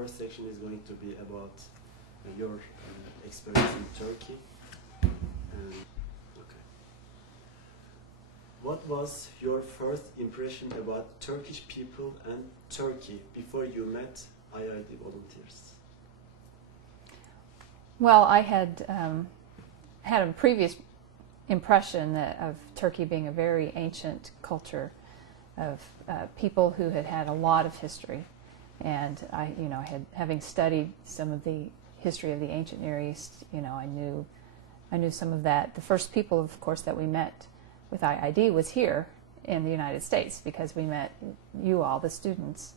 first section is going to be about your experience in Turkey. Okay. What was your first impression about Turkish people and Turkey before you met IID volunteers? Well, I had had a previous impression of Turkey being a very ancient culture of people who had had a lot of history, and I having studied some of the history of the ancient Near East, I knew some of that. The first people, of course, that we met with IID was here in the United States, because we met you all, the students,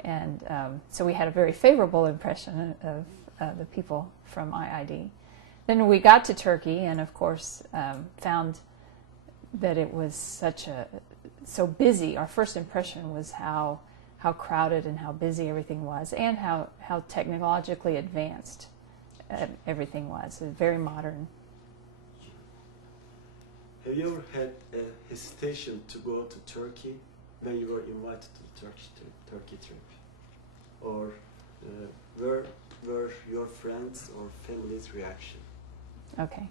and so we had a very favorable impression of the people from IID. Then we got to Turkey, and of course found that it was so busy. Our first impression was how crowded and how busy everything was, and how technologically advanced everything was. Very modern. Have you ever had a hesitation to go to Turkey when you were invited to the Turkey trip? Or were your friends or family's reaction? Okay.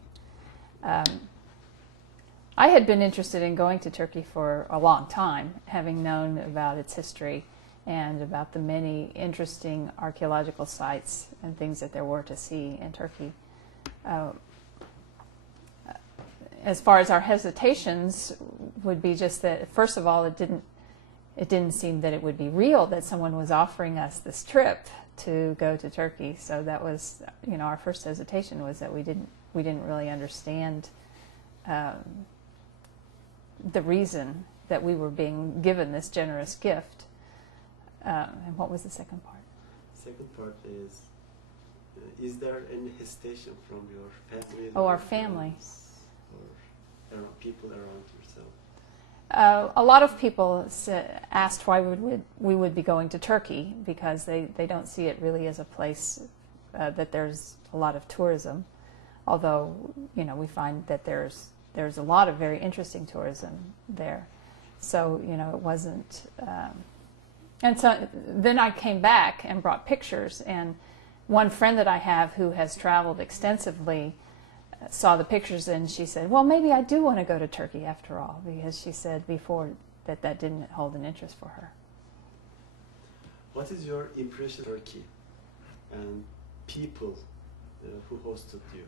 I had been interested in going to Turkey for a long time, having known about its history and about the many interesting archaeological sites and things that there were to see in Turkey. As far as our hesitations would be just that, first of all, it didn't seem that it would be real, that someone was offering us this trip to go to Turkey. So that was, our first hesitation was that we didn't really understand the reason that we were being given this generous gift. And what was the second part? Second part is there any hesitation from your family? Oh, our family. Or people around yourself? A lot of people asked why we would be going to Turkey, because they don't see it really as a place that there's a lot of tourism. Although, we find that there's a lot of very interesting tourism there. So, it wasn't... and so then I came back and brought pictures, and one friend that I have who has traveled extensively saw the pictures, and she said, well, maybe I do want to go to Turkey after all, because she said before that didn't hold an interest for her. What is your impression of Turkey and people who hosted you?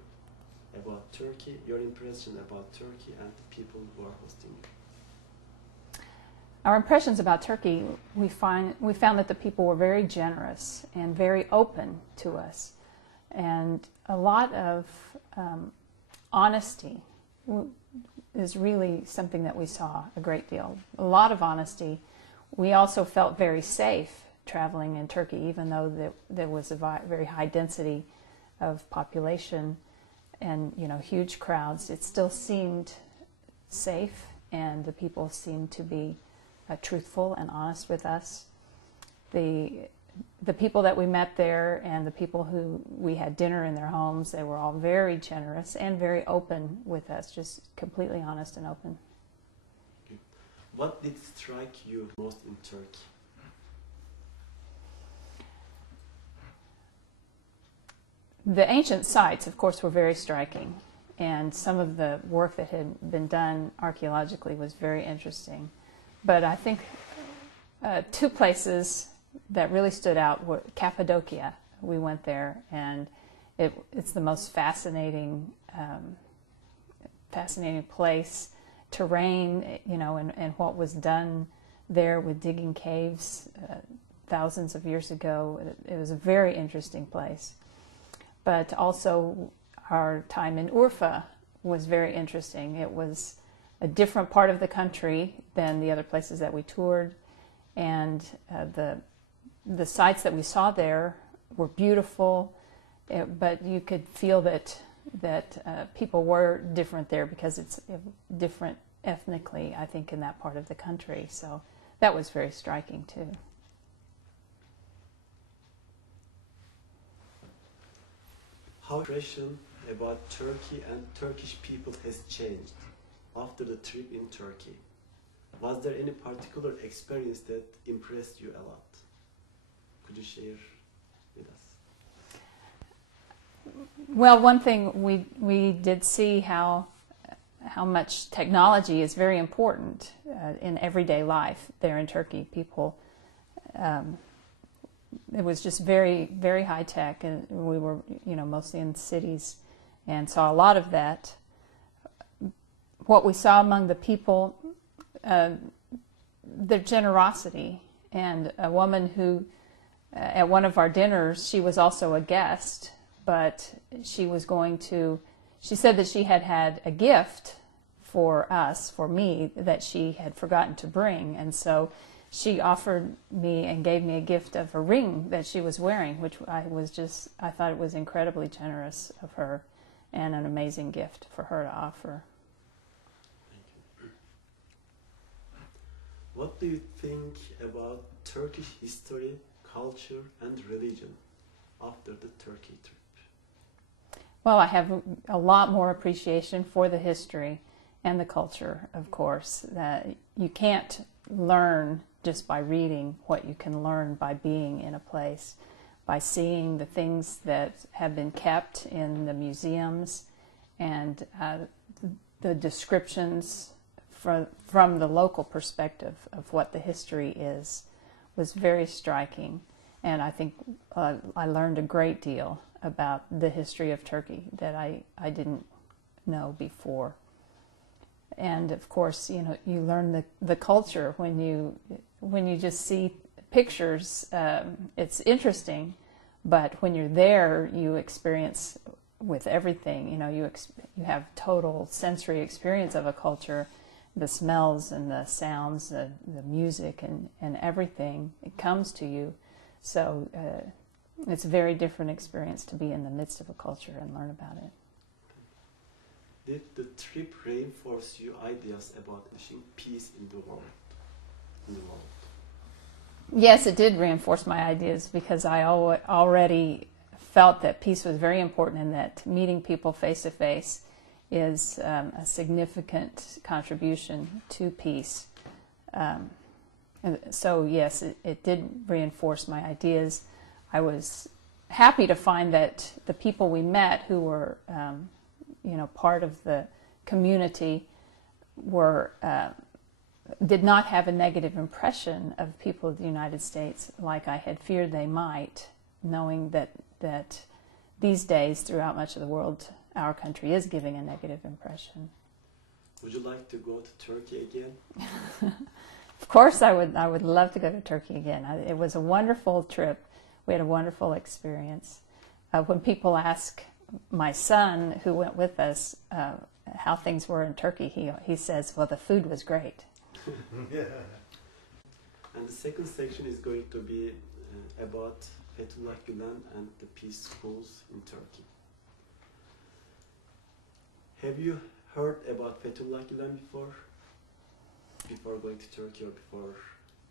About Turkey, your impression about Turkey and the people who are hosting you? Our impressions about Turkey, we found that the people were very generous and very open to us, and a lot of honesty is really something that we saw a great deal. A lot of honesty. We also felt very safe traveling in Turkey, even though there was a very high density of population and huge crowds. It still seemed safe, and the people seemed to be truthful and honest with us. The people that we met there and the people who we had dinner in their homes, they were all very generous and very open with us, just completely honest and open. Okay. What did strike you most in Turkey? The ancient sites, of course, were very striking, and some of the work that had been done archaeologically was very interesting. But I think two places that really stood out were Cappadocia. We went there, and it's the most fascinating place. Terrain, and what was done there with digging caves thousands of years ago. It was a very interesting place. But also our time in Urfa was very interesting. It was a different part of the country than the other places that we toured, and the sites that we saw there were beautiful, but you could feel that people were different there, because it's different ethnically, I think, in that part of the country. So that was very striking too. How your impression about Turkey and Turkish people has changed after the trip in Turkey? Was there any particular experience that impressed you a lot? Could you share with us? Well, one thing we did see how much technology is very important in everyday life there in Turkey. People, it was just very, very high tech, and we were, mostly in cities, and saw a lot of that. What we saw among the people, their generosity, and a woman who, at one of our dinners, she was also a guest, but she said that she had a gift for us, for me, that she had forgotten to bring, and so she offered me and gave me a gift of a ring that she was wearing, which I thought it was incredibly generous of her and an amazing gift for her to offer. What do you think about Turkish history, culture, and religion after the Turkey trip? Well, I have a lot more appreciation for the history and the culture, of course. That you can't learn just by reading what you can learn by being in a place, by seeing the things that have been kept in the museums, and the descriptions from the local perspective of what the history is was very striking, and I think I learned a great deal about the history of Turkey that I didn't know before. And of course, you learn the culture when you just see pictures. It's interesting, but when you're there, you experience with everything. You have total sensory experience of a culture. The smells and the sounds, the music and everything, it comes to you. So it's a very different experience to be in the midst of a culture and learn about it. Did the trip reinforce your ideas about wishing peace in the world? Yes, it did reinforce my ideas, because I already felt that peace was very important, and that meeting people face to face is a significant contribution to peace. So yes, it did reinforce my ideas. I was happy to find that the people we met who were part of the community did not have a negative impression of people of the United States like I had feared they might, knowing that these days throughout much of the world our country is giving a negative impression. Would you like to go to Turkey again? Of course I would love to go to Turkey again. It was a wonderful trip. We had a wonderful experience. When people ask my son, who went with us, how things were in Turkey, he says, well, the food was great. Yeah. And the second section is going to be about Fethullah Gulen and the peace schools in Turkey. Have you heard about Fethullah Gulen before going to Turkey, or before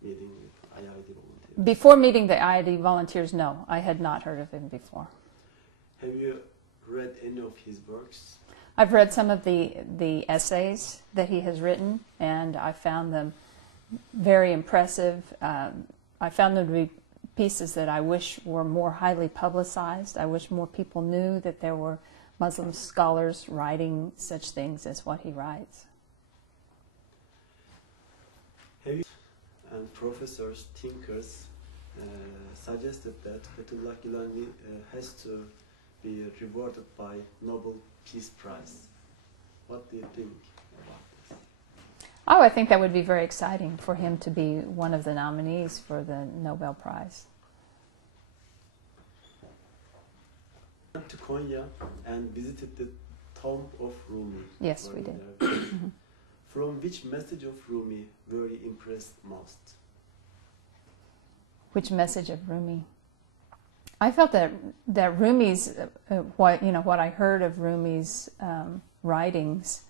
meeting with IID volunteers? Before meeting the IID volunteers, no, I had not heard of him before. Have you read any of his works? I've read some of the essays that he has written, and I found them very impressive. I found them to be pieces that I wish were more highly publicized. I wish more people knew that there were Muslim scholars writing such things as what he writes. Have you and professors, thinkers suggested that Fethullah Gulen has to be rewarded by Nobel Peace Prize? What do you think about this? Oh, I think that would be very exciting for him to be one of the nominees for the Nobel Prize. I went to Konya and visited the tomb of Rumi. Yes, we did. From which message of Rumi were you impressed most? Which message of Rumi? I felt that Rumi's what I heard of Rumi's writings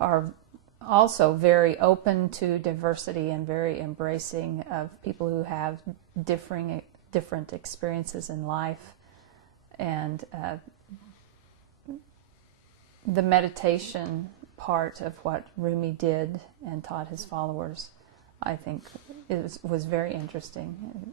are also very open to diversity and very embracing of people who have different experiences in life, and the meditation part of what Rumi did and taught his followers, I think, was very interesting.